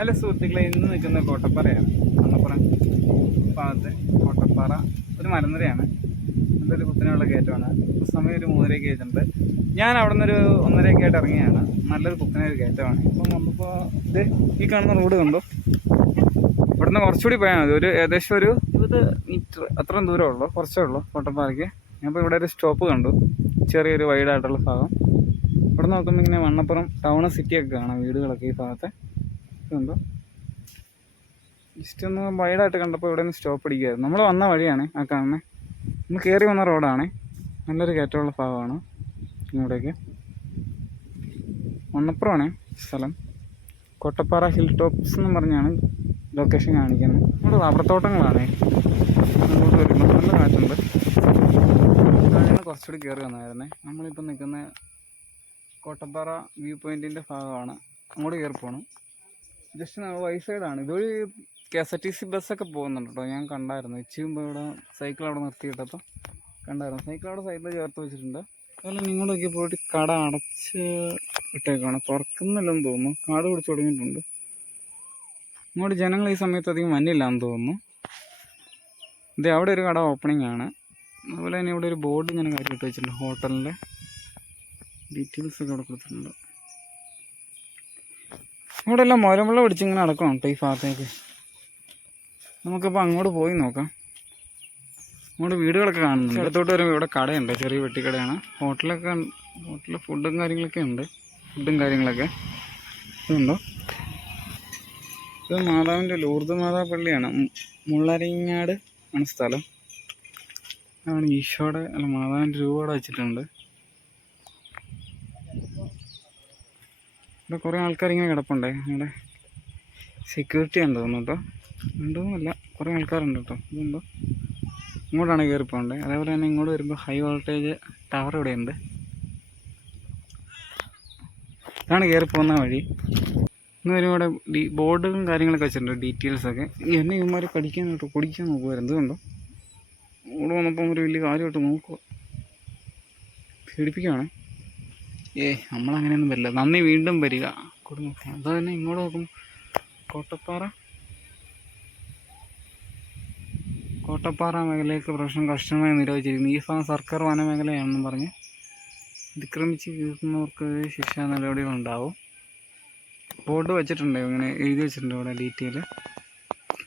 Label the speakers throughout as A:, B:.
A: അല്ല സുഹൃത്തുക്കളെ ഇന്ന് നിൽക്കുന്ന കോട്ടപ്പാറയാണ്. മണ്ണപ്പുറം ഭാഗത്ത് കോട്ടപ്പാറ ഒരു മലനിരയാണ്. നല്ലൊരു കുത്തനെയുള്ള കയറ്റമാണ്. സമയം ഒരു മൂന്നരയ്ക്ക് ആയിട്ടുണ്ട്. ഞാൻ അവിടെ നിന്നൊരു ഒന്നര ആയിട്ട് ഇറങ്ങിയാണ്. നല്ലൊരു കുത്തനെ ഒരു കയറ്റമാണ്. ഇപ്പം നമ്മളിപ്പോൾ ഇത് ഈ കാണുന്ന റോഡ് കണ്ടോ? ഇവിടുന്ന് കുറച്ചുകൂടി പോയാൽ മതി. ഒരു ഏകദേശം ഒരു ഇരുപത് മീറ്റർ അത്രയും ദൂരമേ ഉള്ളൂ. കുറച്ചേ ഉള്ളൂ കോട്ടപ്പാറയ്ക്ക്. ഞാനിപ്പോൾ ഇവിടെ ഒരു സ്റ്റോപ്പ് കണ്ടു. ചെറിയൊരു വൈഡായിട്ടുള്ള ഭാഗം. ഇവിടെ നോക്കുമ്പോൾ ഇങ്ങനെ മണ്ണപ്പുറം ടൗൺ സിറ്റിയൊക്കെ കാണാം. വീടുകളൊക്കെ ഈ ഭാഗത്തെ. ഇതുണ്ടോ ജസ്റ്റ് ഒന്ന് വൈഡായിട്ട് കണ്ടപ്പോൾ ഇവിടെ നിന്ന് സ്റ്റോപ്പ് അടിക്കുകയായിരുന്നു നമ്മൾ വന്ന വഴിയാണ് ആ കാണുന്നത് നമ്മൾ കയറി വന്ന റോഡാണ് നല്ലൊരു കയറ്റമുള്ള ഭാഗമാണ് ഇങ്ങോട്ടേക്ക്. മണ്ണപ്പുറമാണ് സ്ഥലം. കൊട്ടപ്പാറ ഹിൽ ടോപ്സ് എന്ന് പറഞ്ഞാണ് ലൊക്കേഷൻ കാണിക്കുന്നത്. നമ്മൾ റബ്ബർത്തോട്ടങ്ങളാണ് അങ്ങോട്ട് വരുമ്പോൾ നല്ല കാറ്റുണ്ട്. ഇതാണ് കുറച്ചുകൂടി കയറി വന്നായിരുന്നേ. നമ്മളിപ്പോൾ നിൽക്കുന്ന കോട്ടപ്പാറ വ്യൂ പോയിന്റിന്റെ ഭാഗമാണ്. അങ്ങോട്ട് കയറി പോകണം ജസ്റ്റ് വൈസൈഡാണ് ഇതൊരു K S R T C ബസ്സൊക്കെ പോകുന്നുണ്ട് കേട്ടോ ഞാൻ കണ്ടായിരുന്നു. ഇച്ചി ഇവിടെ സൈക്കിൾ അവിടെ നിർത്തിയിട്ടപ്പോൾ കണ്ടായിരുന്നു. സൈക്കിൾ അവിടെ സൈഡിൽ ചേർത്ത് വെച്ചിട്ടുണ്ട്. അതുപോലെ നിങ്ങളൊക്കെ പോയിട്ട് കട അടച്ച് ഇട്ടേക്കാണ് തുറക്കുന്നില്ലെന്ന് തോന്നുന്നു. കാട് പിടിച്ച് തുടങ്ങിയിട്ടുണ്ട്. ഇങ്ങോട്ട് ജനങ്ങൾ ഈ സമയത്ത് അധികം വന്നില്ലാന്ന് തോന്നുന്നു. ഇത് അവിടെ ഒരു കട ഓപ്പണിംഗ് ആണ്. അതുപോലെ തന്നെ ഇവിടെ ഒരു ബോർഡ് ഞാൻ കാര്യമായിട്ട് വെച്ചിട്ടുണ്ട്. ഹോട്ടലിന്റെ ഡീറ്റെയിൽസ് ഒക്കെ അവിടെ കൊടുത്തിട്ടുണ്ട്. ഇവിടെ എല്ലാം മുരമുള്ള പിടിച്ചിങ്ങനെ നടക്കണം കേട്ടോ ഈ ഭാഗത്തേക്ക്. നമുക്കിപ്പോൾ അങ്ങോട്ട് പോയി നോക്കാം. അങ്ങോട്ട് വീടുകളൊക്കെ കാണുന്നുണ്ട്. ഇടത്തോട്ട് വരുമ്പോൾ ഇവിടെ കടയുണ്ട്. ചെറിയ വെട്ടിക്കടയാണ് ഹോട്ടലൊക്കെ ഹോട്ടലിൽ ഫുഡും കാര്യങ്ങളൊക്കെ ഉണ്ട്. ഫുഡും കാര്യങ്ങളൊക്കെ. ഇതുണ്ടോ? ഇത് മാതാവിന്റെ ലൂർദ് മാതാ പള്ളിയാണ്. മുള്ളരിങ്ങാട് ആണ് സ്ഥലം. അതാണ് ഈശോയുടെ അല്ല മാതാവിന്റെ രൂപ അവിടെ വെച്ചിട്ടുണ്ട്. ഇവിടെ കുറേ ആൾക്കാർ ഇങ്ങനെ കിടപ്പുണ്ടേ. ഇവിടെ സെക്യൂരിറ്റി ഉണ്ട് തോന്നുന്നു കേട്ടോ. അല്ല കുറേ ആൾക്കാരുണ്ട് കേട്ടോ. ഇതുണ്ടോ? ഇങ്ങോട്ടാണ് കയറി പോകേണ്ടത് അതേപോലെ തന്നെ ഇങ്ങോട്ട് വരുമ്പോൾ ഹൈ വോൾട്ടേജ് ടവർ ഇവിടെ ഉണ്ട്. ഇതാണ് കയറി പോകുന്ന വഴി. ഇന്ന് വരും ഇവിടെ ഡി ബോർഡും കാര്യങ്ങളൊക്കെ വെച്ചിട്ടുണ്ട് ഡീറ്റെയിൽസൊക്കെ എന്നെ ഇവന്മാർ കടിക്കാൻ കേട്ടോ കുടിക്കാൻ നോക്കുമായിരുന്നു ഇതുണ്ടോ ഇവിടെ വന്നപ്പോൾ ഒരു വലിയ കാര്യമായിട്ട് നോക്കുക പേടിപ്പിക്കുകയാണേ ഏ നമ്മളങ്ങനെയൊന്നും വരില്ല. നന്ദി വീണ്ടും വരിക. കുടുംബം അത് തന്നെ ഇങ്ങോട്ട് നോക്കും കോട്ടപ്പാറ? കോട്ടപ്പാറ മേഖലയ്ക്ക് പ്രശ്നം കർശനമായി നിരോധിച്ചിരിക്കുന്നു. ഈ ഭാഗം സർക്കാർ വനമേഖലയാണെന്നും പറഞ്ഞ് അതിക്രമിച്ച് കീർത്തുന്നവർക്ക് ശിക്ഷാ നടപടികളുണ്ടാവും. ബോർഡ് വെച്ചിട്ടുണ്ട്. ഇങ്ങനെ എഴുതി വെച്ചിട്ടുണ്ട് ഇവിടെ ഡീറ്റെയിൽ.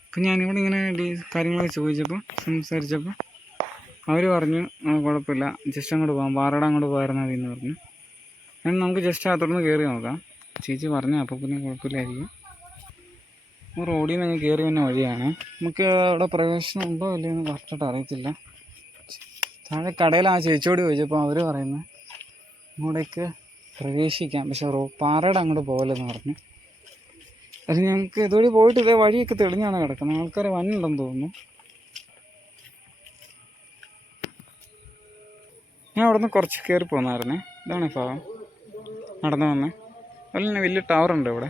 A: അപ്പം ഞാനിവിടെ ഇങ്ങനെ ഡീ കാര്യങ്ങളൊക്കെ ചോദിച്ചപ്പോൾ സംസാരിച്ചപ്പോൾ അവർ പറഞ്ഞു "ആ, കുഴപ്പമില്ല. ജസ്റ്റ് അങ്ങോട്ട് പോകാം. പാറയുടെ അങ്ങോട്ട് പോയിരുന്നാൽ മതി എന്ന് പറഞ്ഞു. എന്നാൽ നമുക്ക് ജസ്റ്റ് അകത്തോട്ട് കയറി നോക്കാം. ചേച്ചി പറഞ്ഞു അപ്പോൾ പിന്നെ കുഴപ്പമില്ലായിരിക്കും. റോഡിൽ നിന്ന് കയറി വന്ന വഴിയാണ്. നമുക്ക് അവിടെ പ്രവേശനം ഉണ്ടോ ഇല്ലയോ എന്ന് കറക്റ്റായിട്ട് അറിയത്തില്ല. താഴെ കടയിൽ ആ ചേച്ചിയോട് ചോദിച്ചപ്പോൾ അവർ പറയുന്നത് ഇങ്ങോട്ടേക്ക് പ്രവേശിക്കാം. പക്ഷേ റോ പാറയുടെ അങ്ങോട്ട് പോകലെന്ന് പറഞ്ഞു. അത് ഞങ്ങൾക്ക് ഇതുവഴി പോയിട്ട് ഇതേ വഴിയൊക്കെ തെളിഞ്ഞാണ് കിടക്കുന്നത്. ആൾക്കാർ ഉണ്ടെന്ന് തോന്നുന്നു. ഞാൻ അവിടെ നിന്ന് കുറച്ച് കയറി പോന്നായിരുന്നേ. ഇതാണ് ഭാഗം. നടന്നു വന്നേ. അതുപോലെ തന്നെ വലിയ ടവറുണ്ട് ഇവിടെ.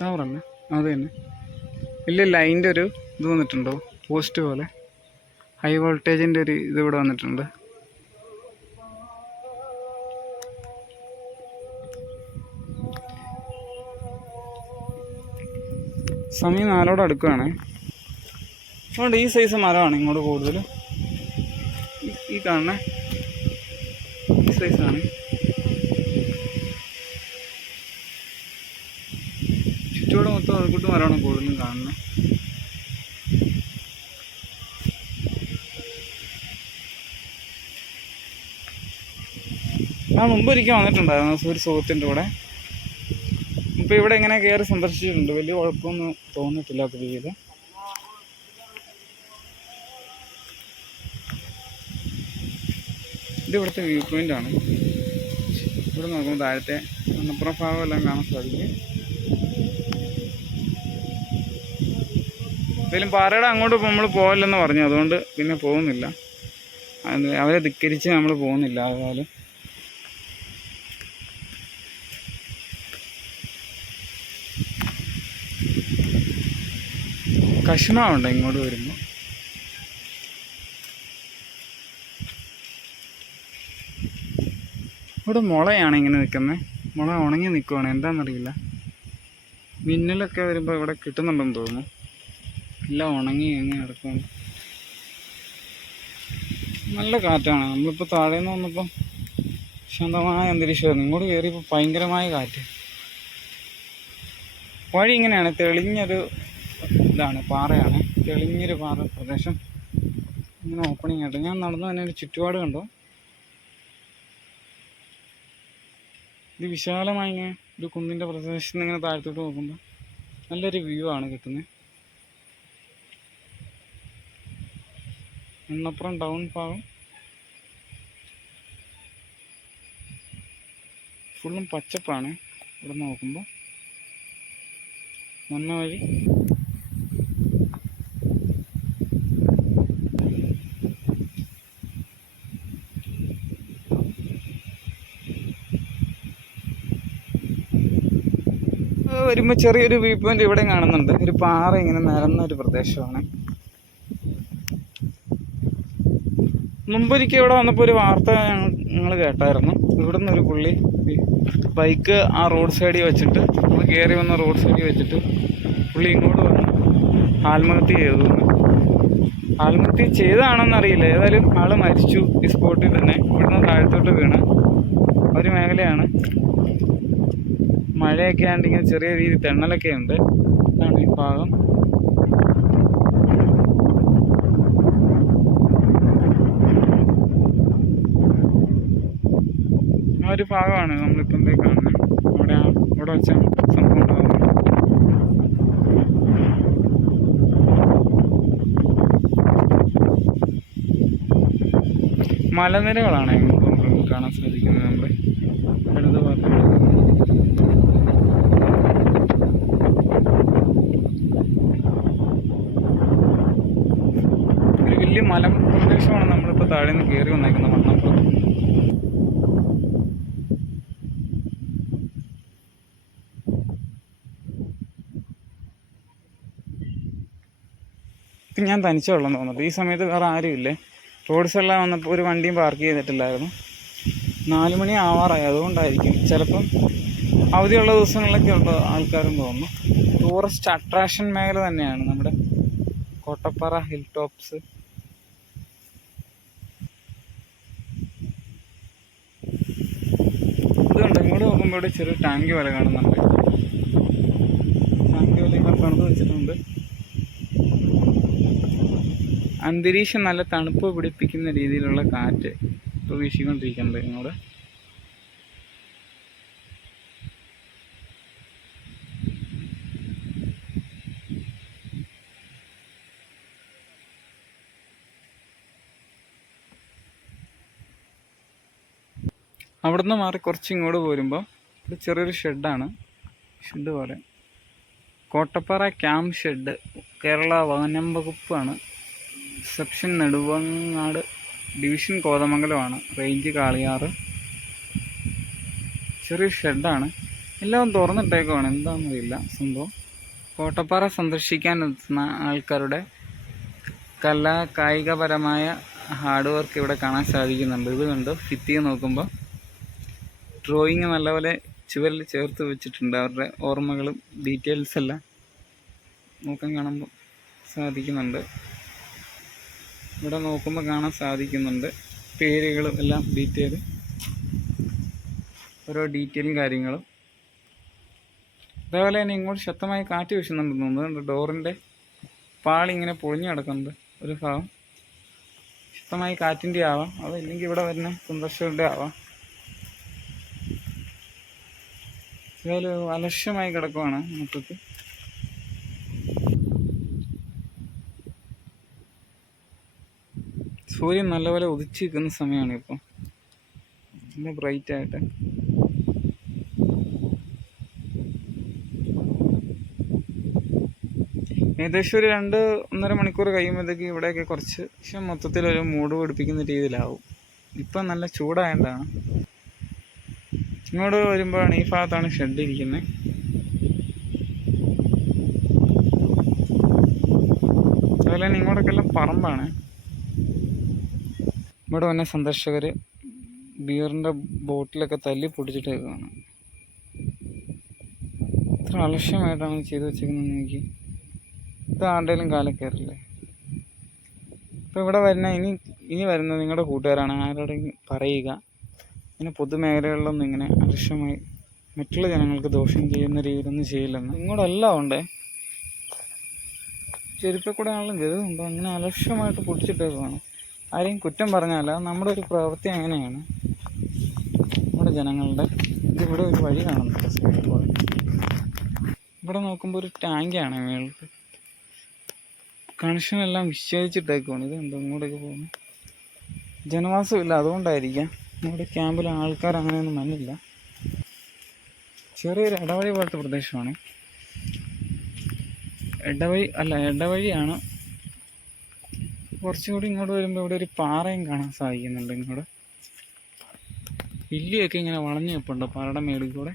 A: ടവറുണ്ട് അത് തന്നെ. വലിയ ലൈന്റെ ഒരു ഇത് വന്നിട്ടുണ്ടോ? പോസ്റ്റ് പോലെ. ഹൈ വോൾട്ടേജിന്റെ ഒരു ഇത് ഇവിടെ വന്നിട്ടുണ്ട്. സമയം നാലോടെ അടുക്കുകയാണ്. അതുകൊണ്ട് ഈ സൈസ് മരമാണ് ഇങ്ങോട്ട് കൂടുതൽ ഈ കാണുന്ന ഈ സൈസാണ് അതുകൂട്ട് മരമാണ് കൂടുതലും കാണുന്നത് ഞാൻ മുമ്പ് ഒരിക്കൽ വന്നിട്ടുണ്ടായിരുന്നു ഒരു സുഹൃത്തിന്റെ കൂടെ. ഇപ്പോൾ ഇവിടെ ഇങ്ങനെ കയറി സന്ദർശിച്ചിട്ടുണ്ട്. വലിയ കുഴപ്പമൊന്നും തോന്നിയിട്ടില്ലാത്ത രീതിയിൽ. ഇത് ഇവിടുത്തെ വ്യൂ പോയിന്റ് ആണ്. ഇവിടെ നോക്കുമ്പോൾ താഴത്തെ മണ്ണപ്പുറം ഭാഗം എല്ലാം കാണാൻ സാധിക്കും. എന്തായാലും പാറയുടെ അങ്ങോട്ട് നമ്മൾ പോകില്ലെന്ന് പറഞ്ഞു. അതുകൊണ്ട് പിന്നെ പോകുന്നില്ല. അവരെ ധിക്കരിച്ച് നമ്മൾ പോകുന്നില്ല അതുപോലെ കഷ്ണമുണ്ട് ഇങ്ങോട്ട് വരുമ്പോൾ ഇവിടെ മുളയാണ് ഇങ്ങനെ നിൽക്കുന്നത് മുള ഉണങ്ങി നിൽക്കുവാണ് എന്താണെന്നറിയില്ല മിന്നലൊക്കെ വരുമ്പോൾ ഇവിടെ കിട്ടുന്നുണ്ടെന്ന് തോന്നുന്നു. എല്ലാം ഉണങ്ങി അങ്ങനെ കിടക്കുന്നു നല്ല കാറ്റാണ്. നമ്മളിപ്പോൾ താഴെ നിന്ന് വന്നപ്പം ശാന്തമായ അന്തരീക്ഷമായിരുന്നു. ഇങ്ങോട്ട് കയറിയപ്പോൾ ഭയങ്കരമായ കാറ്റ്. വഴി ഇങ്ങനെയാണ്. തെളിഞ്ഞൊരു ഇതാണ് പാറയാണ്. തെളിഞ്ഞൊരു പാറ പ്രദേശം. ഇങ്ങനെ ഓപ്പണിംഗ് ആയിട്ട്. ഞാൻ നടന്നു തന്നെ ഒരു ചുറ്റുപാട് കണ്ടു. ഇത് വിശാലമായി ഇങ്ങനെ ഒരു കുന്നിന്റെ പ്രദേശത്ത് നിന്ന് ഇങ്ങനെ താഴത്തോട്ട് നോക്കുമ്പോൾ നല്ലൊരു വ്യൂ ആണ് കിട്ടുന്നത് എണ്ണപ്പുറം ടൗൺ ഭാഗം. ഫുള്ളും പച്ചപ്പാണ്. ഇവിടെ നോക്കുമ്പോൾ മണ്ണ വഴി. വരുമ്പോൾ ചെറിയൊരു വ്യൂ പോയിന്റ് ഇവിടെ കാണുന്നുണ്ട്. ഒരു പാറ ഇങ്ങനെ നിരന്ന ഒരു പ്രദേശമാണ്. മുമ്പൊരിക്കൽ ഇവിടെ വന്നപ്പോൾ ഒരു വാർത്ത ഞങ്ങൾ കേട്ടായിരുന്നു. ഇവിടുന്ന് ഒരു പുള്ളി ബൈക്ക് ആ റോഡ് സൈഡിൽ വെച്ചിട്ട് നമ്മൾ കയറി വന്ന റോഡ് സൈഡിൽ വെച്ചിട്ട് പുള്ളി ഇങ്ങോട്ട് വന്ന് ആത്മഹത്യ ചെയ്തു. ആത്മഹത്യ ചെയ്താണെന്ന് അറിയില്ല ഏതായാലും ആൾ മരിച്ചു ഈ സ്പോട്ടിൽ തന്നെ. ഇവിടുന്ന് താഴത്തോട്ട് വീണ്. ഒരു മേഖലയാണ്. മഴയൊക്കെ ആണ്ടിങ്ങനെ ചെറിയ രീതിയിൽ തെണ്ണലൊക്കെ ഉണ്ട്. അതാണ് ഈ ഭാഗം. ഒരു ഭാഗമാണ് നമ്മളിപ്പോൾ എന്താ കാണുന്നത് അവിടെ അവിടെ വെച്ച സംഭവം ഉണ്ടാകുന്നത് മലനിരകളാണ് നമുക്ക് കാണാൻ സാധിക്കുന്നത് നമ്മുടെ ഇടത് ഭാഗത്ത് വലിയ മല പ്രദേശമാണ് നമ്മളിപ്പോൾ താഴെ നിന്ന് കയറി വന്നേക്കുന്നത് മണ്ണപ്പുറം ഇപ്പം ഞാൻ തനിച്ചേ തോന്നുന്നത് ഈ സമയത്ത് വേറെ ആരുമില്ലേ റോഡ് സൈഡിലാണ് വന്നപ്പോൾ ഒരു വണ്ടിയും പാർക്ക് ചെയ്തിട്ടില്ലായിരുന്നു. നാല് മണി ആവാറായി. അതുകൊണ്ടായിരിക്കും. ചിലപ്പം അവധിയുള്ള ദിവസങ്ങളിലൊക്കെ ഉള്ള ആൾക്കാരും തോന്നുന്നു. ടൂറിസ്റ്റ് അട്രാക്ഷൻ മേഖല തന്നെയാണ് നമ്മുടെ കോട്ടപ്പാറ ഹിൽ ടോപ്സ് ഇതുണ്ട് ഇങ്ങോട്ട് നോക്കുമ്പോൾ ഇവിടെ ചെറിയ ടാങ്കി വില കാണുന്നുണ്ട്. ടാങ്കി വില ഇവിടെ പണിത് വെച്ചിട്ടുണ്ട്. അന്തരീക്ഷം നല്ല തണുപ്പ് പിടിപ്പിക്കുന്ന രീതിയിലുള്ള കാറ്റ് ഇപ്പോൾ ഇങ്ങോട്ട്. അവിടുന്ന് മാറി കുറച്ച് ഇങ്ങോട്ട് പോരുമ്പോൾ ഒരു ചെറിയൊരു ഷെഡാണ്. ഷെഡ് പോലെ. കോട്ടപ്പാറ ക്യാമ്പ് ഷെഡ് കേരള വനം വകുപ്പാണ്. സെക്ഷൻ നെടുവങ്ങാട് ഡിവിഷൻ കോതമംഗലമാണ്. റേഞ്ച് കാളിയാറ്. ചെറിയ ഷെഡാണ്. എല്ലാം തുറന്നിട്ടേക്കുവാണ്. എന്താണെന്നറിയില്ല സംഭവം. കോട്ടപ്പാറ സന്ദർശിക്കാൻ എത്തുന്ന ആൾക്കാരുടെ കലാ കായികപരമായ ഹാർഡ് വർക്ക് ഇവിടെ കാണാൻ സാധിക്കുന്നുണ്ട്. ഇത് കണ്ട്? നോക്കുമ്പോൾ ഡ്രോയിങ് നല്ലപോലെ ചുവരിൽ ചേർത്ത് വെച്ചിട്ടുണ്ട്. അവരുടെ ഓർമ്മകളും ഡീറ്റെയിൽസ് എല്ലാം നോക്കാൻ കാണുമ്പോൾ സാധിക്കുന്നുണ്ട്. ഇവിടെ നോക്കുമ്പോൾ കാണാൻ സാധിക്കുന്നുണ്ട്. പേരുകളും എല്ലാം ഡീറ്റെയിൽ ഓരോ ഡീറ്റെയിലും കാര്യങ്ങളും. അതേപോലെ തന്നെ ഇങ്ങോട്ട് ശക്തമായി കാറ്റ് വീശുന്നുണ്ട് തോന്നുന്നുണ്ട് ഡോറിന്റെ പാളി ഇങ്ങനെ പൊളിഞ്ഞു കിടക്കുന്നുണ്ട്. ഒരു ഭാഗം. ശക്തമായി കാറ്റിന്റെ ആവാം. അതല്ലെങ്കിൽ ഇവിടെ വരുന്ന സന്ദർശകരുടെ ആവാം. ഏതായാലും അലക്ഷ്യമായി കിടക്കുവാണ് മൊത്തത്തിൽ സൂര്യൻ നല്ലപോലെ ഉദിച്ച് നിൽക്കുന്ന സമയമാണ് ഇപ്പം. നല്ല ബ്രൈറ്റ് ആയിട്ട്. ഏകദേശം ഒരു രണ്ട് ഒന്നര മണിക്കൂർ കഴിയുമ്പോഴത്തേക്ക് ഇവിടെയൊക്കെ കുറച്ച് പക്ഷെ മൊത്തത്തിൽ ഒരു മൂട് പിടിപ്പിക്കുന്ന രീതിയിലാവും. ഇപ്പം നല്ല ചൂടായതാണ് ഇങ്ങോട്ട് വരുമ്പോഴാണ് ഈ ഭാഗത്താണ് ഷെഡ് ഇരിക്കുന്നത് അതുപോലെ തന്നെ ഇങ്ങോട്ടൊക്കെ എല്ലാം പറമ്പാണ്. ഇവിടെ വന്ന സന്ദർശകർ ബിയറിന്റെ ബോട്ടിലൊക്കെ തല്ലി പൊടിച്ചിട്ടേക്കാണ് ഇത്ര അലക്ഷ്യമായിട്ടാണ് ചെയ്തു വെച്ചേക്കുന്നത് എനിക്ക് ഇത് ആരുടെയും കാലം കയറില്ലേ? ഇപ്പോൾ ഇവിടെ വരുന്ന ഇനി ഇനി വരുന്ന നിങ്ങളുടെ കൂട്ടുകാരാണ്. ആരോടെങ്കിലും പറയുക. ഇങ്ങനെ പൊതുമേഖലകളിലൊന്നും ഇങ്ങനെ അലക്ഷ്യമായി മറ്റുള്ള ജനങ്ങൾക്ക് ദോഷം ചെയ്യുന്ന രീതിയിലൊന്നും ചെയ്യില്ലെന്ന്. ഇങ്ങോട്ടെല്ലാം ഉണ്ടേ. ചെരുപ്പിൽ കൂടെ ആണെങ്കിലും ഗതുണ്ടോ അങ്ങനെ അലക്ഷ്യമായിട്ട് പൊട്ടിച്ചിട്ടേക്കുവാണ് ആരെയും കുറ്റം പറഞ്ഞാല നമ്മുടെ ഒരു പ്രവൃത്തി അങ്ങനെയാണ്. നമ്മുടെ ജനങ്ങളുടെ ഇതിവിടെ ഒരു വഴി കാണുന്നുണ്ട്. സൈഡിൽ. ഇവിടെ നോക്കുമ്പോൾ ഒരു ടാങ്കാണ് മേൾക്ക് കണക്ഷനെല്ലാം വിച്ഛേദിച്ചിട്ടേക്കുവാണ് ഇത് എന്തോ ഇങ്ങോട്ടേക്ക് പോകുന്നു? ജനവാസമില്ല അതുകൊണ്ടായിരിക്കാം. നമ്മുടെ ക്യാമ്പിലെ ആൾക്കാർ അങ്ങനെയൊന്നും വന്നില്ല. ചെറിയൊരു ഇടവഴി പോലത്തെ പ്രദേശമാണ്. ഇടവഴി അല്ല ഇടവഴിയാണ് കുറച്ചുകൂടി ഇങ്ങോട്ട് വരുമ്പോൾ ഇവിടെ ഒരു പാറയും കാണാൻ സാധിക്കുന്നുണ്ട് ഇങ്ങോട്ട്. ഇല്ലിയൊക്കെ ഇങ്ങനെ വളഞ്ഞു നിൽപ്പുണ്ട് പാറയുടെ മേളിൽ കൂടെ.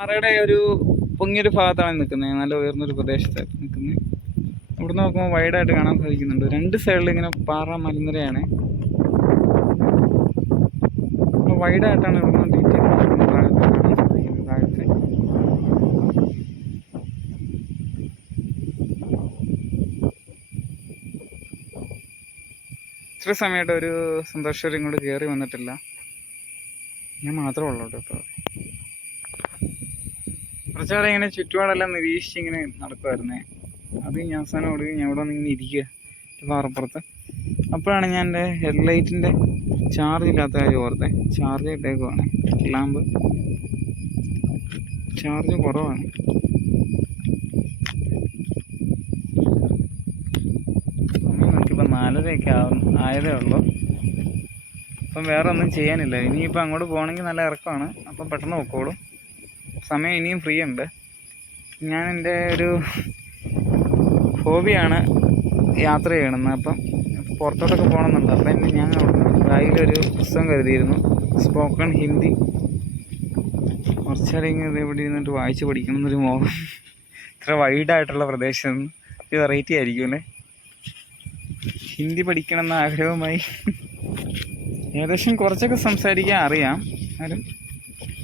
A: പാറയുടെ ഒരു പൊങ്ങിയൊരു ഭാഗത്താണ് നിൽക്കുന്നത്. നല്ല ഉയർന്നൊരു പ്രദേശത്താണ് നിൽക്കുന്നത്. ഇവിടെ നോക്കുമ്പോൾ വൈഡായിട്ട് കാണാൻ സാധിക്കുന്നുണ്ട്. രണ്ട് സൈഡിൽ ഇങ്ങനെ പാറ മലനിരയാണ്. വൈഡായിട്ടാണ് ഇവിടെ ഡീറ്റെയിൽ ഭാഗത്ത് കാണാൻ സാധിക്കുന്നത് താഴത്തെ. ഇത്ര സമയമായിട്ട് ഒരു സന്തോഷം ഇങ്ങോട്ട് കയറി വന്നിട്ടില്ല. ഞാൻ മാത്രമേ ഉള്ളൂ കേട്ടോ ഇപ്പോൾ നേരം ഇങ്ങനെ ചുറ്റുപാടെല്ലാം നിരീക്ഷിച്ച് ഇങ്ങനെ നടക്കുമായിരുന്നേ അത് ഞാൻ അവസാനം ഓടുകയും ഞാൻ ഇവിടെ വന്ന് ഇങ്ങനെ ഇരിക്കുക. പാറപ്പുറത്ത് അപ്പോഴാണ് ഞാൻ എന്റെ ഹെഡ്ലൈറ്റിന്റെ ചാർജ് ഇല്ലാത്ത കാര്യം ഓർത്തേ. ചാർജ് ഇട്ടേക്കുവാണ്. ലാമ്പ് ചാർജ് കുറവാണ്. സമയം നോക്കിയപ്പോൾ നാലരയൊക്കെ ആവും ആയതേ ഉള്ളൂ. അപ്പം വേറെ ഒന്നും ചെയ്യാനില്ല. ഇനിയിപ്പോൾ അങ്ങോട്ട് പോകണമെങ്കിൽ നല്ല ഇറക്കമാണ്. അപ്പം പെട്ടെന്ന് പൊക്കോളും. സമയം ഇനിയും ഫ്രീ ഉണ്ട്. ഞാൻ എന്റെ ഒരു ഹോബിയാണ് യാത്ര ചെയ്യണമെന്ന് അപ്പം പുറത്തോട്ടൊക്കെ പോകണമെന്നുണ്ട്. അപ്പം ഞാൻ കയ്യിലൊരു പുസ്തകം കരുതിയിരുന്നു. സ്പോക്കൺ ഹിന്ദി ഇത് ഇവിടെ ഇരുന്നിട്ട് വായിച്ച് പഠിക്കണം എന്നൊരു മോഹം. ഇത്ര വൈഡായിട്ടുള്ള പ്രദേശം. ഒരു വെറൈറ്റി ആയിരിക്കും അല്ലേ? ഹിന്ദി പഠിക്കണം എന്ന ആഗ്രഹവുമായി ഏകദേശം കുറച്ചൊക്കെ സംസാരിക്കാൻ അറിയാം. എന്നാലും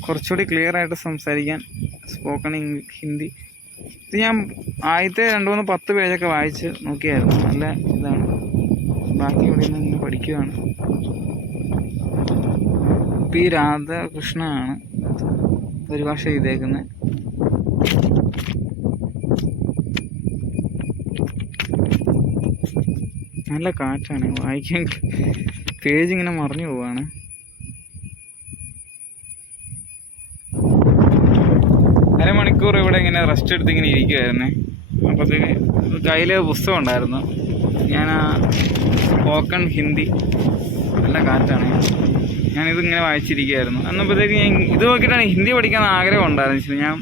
A: കുറച്ചുകൂടി ക്ലിയർ ആയിട്ട് സംസാരിക്കാൻ സ്പോക്കൺ ഹിന്ദി ഇത് ഞാൻ ആദ്യത്തെ രണ്ട് മൂന്ന് പത്ത് പേജൊക്കെ വായിച്ച് നോക്കിയായിരുന്നു. നല്ല ഇതാണ്. ബാക്കി ഇവിടെ നിന്ന് പഠിക്കുകയാണ് പി രാധാകൃഷ്ണനാണ് പരിഭാഷ ചെയ്തേക്കുന്നത് നല്ല കാറ്റാണ്. വായിക്കാൻ പേജ് ഇങ്ങനെ മറിഞ്ഞു പോവാണ്. അരമണിക്കൂർ ഇവിടെ ഇങ്ങനെ റെസ്റ്റ് എടുത്ത് ഇങ്ങനെ ഇരിക്കുമായിരുന്നേ അപ്പോഴത്തേക്ക് കയ്യിൽ പുസ്തകം ഉണ്ടായിരുന്നു. ഞാൻ ആ സ്പോക്കൺ ഹിന്ദി നല്ല കാറ്റാണ്. ഞാനിതിങ്ങനെ വായിച്ചിരിക്കുകയായിരുന്നു. അന്നപ്പോഴത്തേക്ക് ഞാൻ ഇത് നോക്കിയിട്ടാണ് ഹിന്ദി പഠിക്കാൻ ആഗ്രഹം ഉണ്ടായിരുന്നു ഞാൻ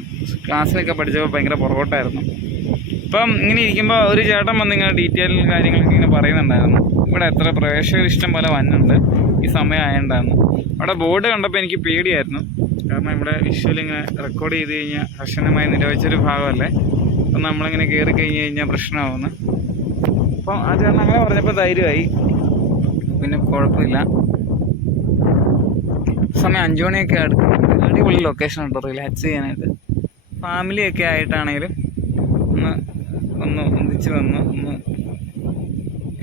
A: ക്ലാസ്സിലൊക്കെ പഠിച്ചപ്പോൾ ഭയങ്കര പുറകോട്ടായിരുന്നു. ഇപ്പം ഇങ്ങനെ ഇരിക്കുമ്പോൾ ഒരു ചേട്ടൻ വന്ന് ഇങ്ങനെ ഡീറ്റെയിൽ കാര്യങ്ങളൊക്കെ ഇങ്ങനെ പറയുന്നുണ്ടായിരുന്നു. ഇവിടെ എത്ര പ്രവേശകർ ഇഷ്ടം പോലെ വന്നുണ്ട് ഈ സമയം ആയതുകൊണ്ടായിരുന്നു അവിടെ ബോർഡ് കണ്ടപ്പോൾ എനിക്ക് പേടിയായിരുന്നു. കാരണം ഇവിടെ വിഷ്വൽ ഇങ്ങനെ റെക്കോർഡ് ചെയ്ത് കഴിഞ്ഞാൽ കർശനമായി നിരോധിച്ചൊരു ഭാഗമല്ലേ? അപ്പം നമ്മളിങ്ങനെ കയറി കഴിഞ്ഞ് കഴിഞ്ഞാൽ പ്രശ്നമാവുന്നു അപ്പം ആ ചേട്ടൻ അങ്ങനെ പറഞ്ഞപ്പോൾ ധൈര്യമായി. പിന്നെ കുഴപ്പമില്ല. സമയം അഞ്ചു മണിയൊക്കെ അടുക്കും അടിപൊളി ലൊക്കേഷൻ ഉണ്ട്. റിലാക്സ് ചെയ്യാനായിട്ട്. ഫാമിലിയൊക്കെ ആയിട്ടാണെങ്കിലും ഒന്ന് ഒന്ന് ഒന്നിച്ച് വന്ന് ഒന്ന്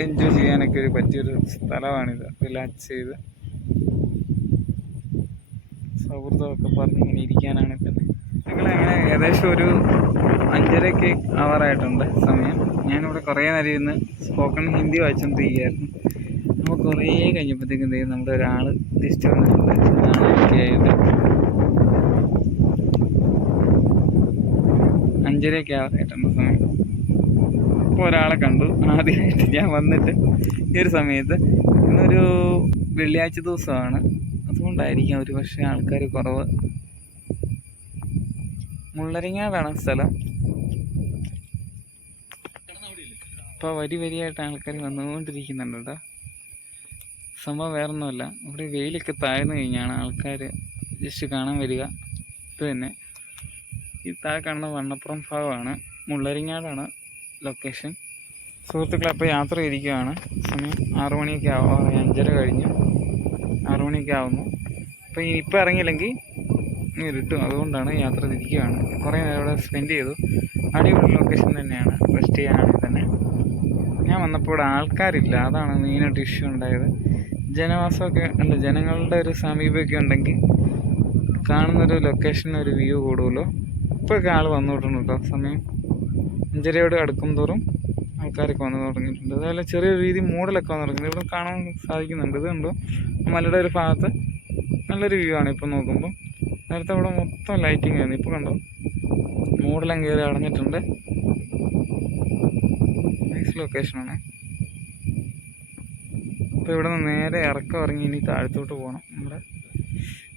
A: എൻജോയ് ചെയ്യാനൊക്കെ ഒരു പറ്റിയൊരു സ്ഥലമാണിത്. റിലാക്സ് ചെയ്ത്. സൗഹൃദമൊക്കെ പറഞ്ഞ് ഇങ്ങനെ തന്നെ ഞങ്ങളങ്ങനെ ഏകദേശം ഒരു അഞ്ചരയ്ക്ക് ആവാറായിട്ടുണ്ട് സമയം. ഞാനിവിടെ കുറേ നേരം ഇരുന്ന് സ്പോക്കൺ ഹിന്ദി വായിച്ചുകൊണ്ടിരിക്കുകയായിരുന്നു അപ്പോൾ കുറേ കഴിഞ്ഞപ്പോഴത്തേക്കും ചെയ്യും നമ്മുടെ ഒരാൾ തിരിച്ചു വന്നിട്ടുണ്ട്. അഞ്ചരയ്ക്ക് ആയിട്ട് ആവാറായിട്ടുണ്ട് സമയം. അപ്പോൾ ഒരാളെ കണ്ടു. ആദ്യമായിട്ട് ഞാൻ വന്നിട്ട് ഈ ഒരു സമയത്ത് ഇന്നൊരു വെള്ളിയാഴ്ച ദിവസമാണ്. അതുകൊണ്ടായിരിക്കാം ഒരു പക്ഷേ ആൾക്കാർ കുറവ്. മുള്ളരിങ്ങാടാണ് സ്ഥലം. ഇപ്പോൾ വരി വരിയായിട്ട് ആൾക്കാർ വന്നുകൊണ്ടിരിക്കുന്നുണ്ട് കേട്ടോ. സംഭവം വേറൊന്നുമല്ല. ഇവിടെ വെയിലൊക്കെ താഴ്ന്നു കഴിഞ്ഞാണ് ആൾക്കാർ ജസ്റ്റ് കാണാൻ വരിക. ഇത് തന്നെ. ഈ താഴെ കാണുന്ന വണ്ണപ്പുറം ഭാഗമാണ്. മുള്ളരിങ്ങാടാണ് ലൊക്കേഷൻ സുഹൃത്തുക്കളെ അപ്പോൾ യാത്ര ചെയ്തിരിക്കുകയാണ്. സമയം ആറു മണിയൊക്കെ ആവും അഞ്ചര കഴിഞ്ഞു. ആറു മണിയൊക്കെ ആവുന്നു. അപ്പോൾ ഇപ്പോൾ ഇറങ്ങിയില്ലെങ്കിൽ ഇരുട്ടും. അതുകൊണ്ടാണ് യാത്ര തിരിക്കുകയാണ്. കുറേ നേരം അവിടെ സ്പെൻഡ് ചെയ്തു. അടിപൊളി ലൊക്കേഷൻ തന്നെയാണ്. റെസ്റ്റ് ചെയ്യാനാണെങ്കിൽ തന്നെ. ഞാൻ വന്നപ്പോൾ ഇവിടെ ആൾക്കാരില്ല. അതാണ് മെയിനായിട്ട് ഇഷ്യൂ ഉണ്ടായത്. ജനവാസമൊക്കെ ഉണ്ട്. ജനങ്ങളുടെ ഒരു സമീപമൊക്കെ ഉണ്ടെങ്കിൽ കാണുന്നൊരു ലൊക്കേഷൻ ഒരു വ്യൂ കൂടുമല്ലോ. ഇപ്പോഴൊക്കെ ആൾ വന്നുകൊണ്ടുണ്ട് കേട്ടോ. സമയം അഞ്ചരയോട് അടുക്കും തോറും ആൾക്കാരൊക്കെ വന്നു തുടങ്ങിയിട്ടുണ്ട്. അതുപോലെ ചെറിയൊരു രീതി മൂടലൊക്കെ വന്നു തുടങ്ങി. ഇവിടെ കാണാൻ സാധിക്കുന്നുണ്ട്. ഇത് കണ്ടോ? മലയുടെ ഒരു ഭാഗത്ത് നല്ലൊരു വ്യൂ ആണ് ഇപ്പോൾ നോക്കുമ്പോൾ നേരത്തെ അവിടെ മൊത്തം ലൈറ്റിംഗ് ആയിരുന്നു. ഇപ്പോൾ കണ്ടോ? മൂടെല്ലാം കയറി അടഞ്ഞിട്ടുണ്ട്. നൈസ് ലൊക്കേഷനാണ് അപ്പോൾ ഇവിടെ നിന്ന് നേരെ ഇറക്കം ഇറങ്ങി ഇനി താഴത്തോട്ട് പോകണം നമ്മുടെ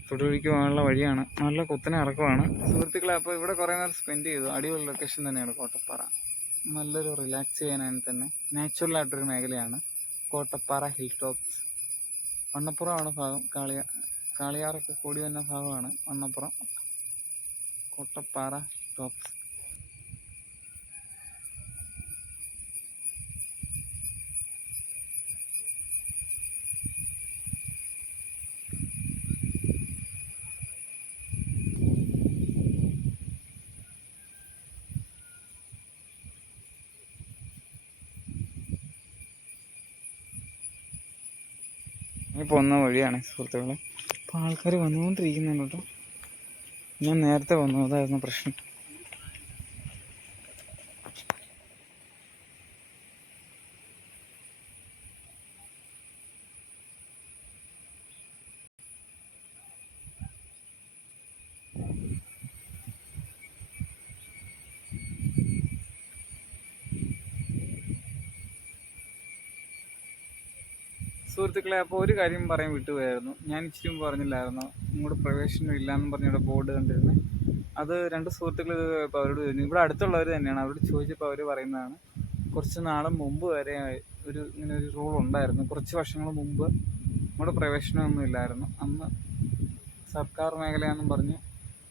A: തൊടുവഴിക്ക് പോകാനുള്ള വഴിയാണ്. നല്ല കുത്തനെ ഇറക്കമാണ്. സുഹൃത്തുക്കളെ അപ്പോൾ ഇവിടെ കുറേ നേരം സ്പെൻഡ് ചെയ്തു. അടിപൊളി ലൊക്കേഷൻ തന്നെയാണ് കോട്ടപ്പാറ. നല്ലൊരു റിലാക്സ് ചെയ്യാനായി തന്നെ. നാച്ചുറൽ ആയിട്ടൊരു മേഖലയാണ് കോട്ടപ്പാറ ഹിൽ ടോപ്സ് വണ്ണപ്പുറമാണ് ഭാഗം. കാളിയ കാളിയാറൊക്കെ കൂടി വന്ന ഭാഗമാണ്. മണ്ണപ്പുറം കൊട്ടപ്പാറ ടോപ്സ്. ഇനി പോകുന്ന വഴിയാണ് സുഹൃത്തുക്കളെ. ആൾക്കാർ വന്നുകൊണ്ടിരിക്കുന്നുണ്ട് കേട്ടോ. ഞാൻ നേരത്തെ വന്നു അതായിരുന്നു പ്രശ്നം. സുഹൃത്തുക്കളെ അപ്പോൾ ഒരു കാര്യം പറയാൻ വിട്ടുപോയായിരുന്നു. ഞാൻ ഇച്ചിരി പറഞ്ഞില്ലായിരുന്നു. ഇങ്ങോട്ട് പ്രവേശനം ഇല്ലയെന്ന് പറഞ്ഞ ബോർഡ് കണ്ടിരുന്നത് അത് രണ്ട് സുഹൃത്തുക്കൾ ഇപ്പോൾ അവരോട് ചോദിച്ചു. ഇവിടെ അടുത്തുള്ളവർ തന്നെയാണ്. അവരോട് ചോദിച്ചപ്പോൾ അവർ പറയുന്നതാണ് കുറച്ച് നാൾ മുമ്പ് വരെ ഒരു ഇങ്ങനെ ഒരു റൂൾ ഉണ്ടായിരുന്നു. കുറച്ച് വർഷങ്ങൾ മുമ്പ് ഇങ്ങോട്ട് പ്രവേശനമൊന്നും ഇല്ലായിരുന്നു. അന്ന് സർക്കാർ മേഖലയാണെന്നും പറഞ്ഞ്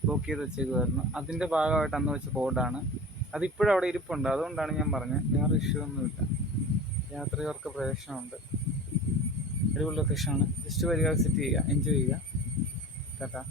A: ബ്ലോക്ക് ചെയ്ത് വെച്ചേക്കുമായിരുന്നു അതിന്റെ ഭാഗമായിട്ട് അന്ന് വെച്ച ബോർഡാണ്. അതിപ്പോഴും അവിടെ ഇരിപ്പുണ്ട്. അതുകൊണ്ടാണ് ഞാൻ പറഞ്ഞത്. വേറെ ഇഷ്യൂ ഒന്നുമില്ല. യാത്രികർക്ക് പ്രവേശനമുണ്ട്. അടിപൊളി ലൊക്കേഷനാണ് ജസ്റ്റ് വരിക വിസിറ്റ് ചെയ്യുക എൻജോയ് ചെയ്യുക. ടാറ്റാ.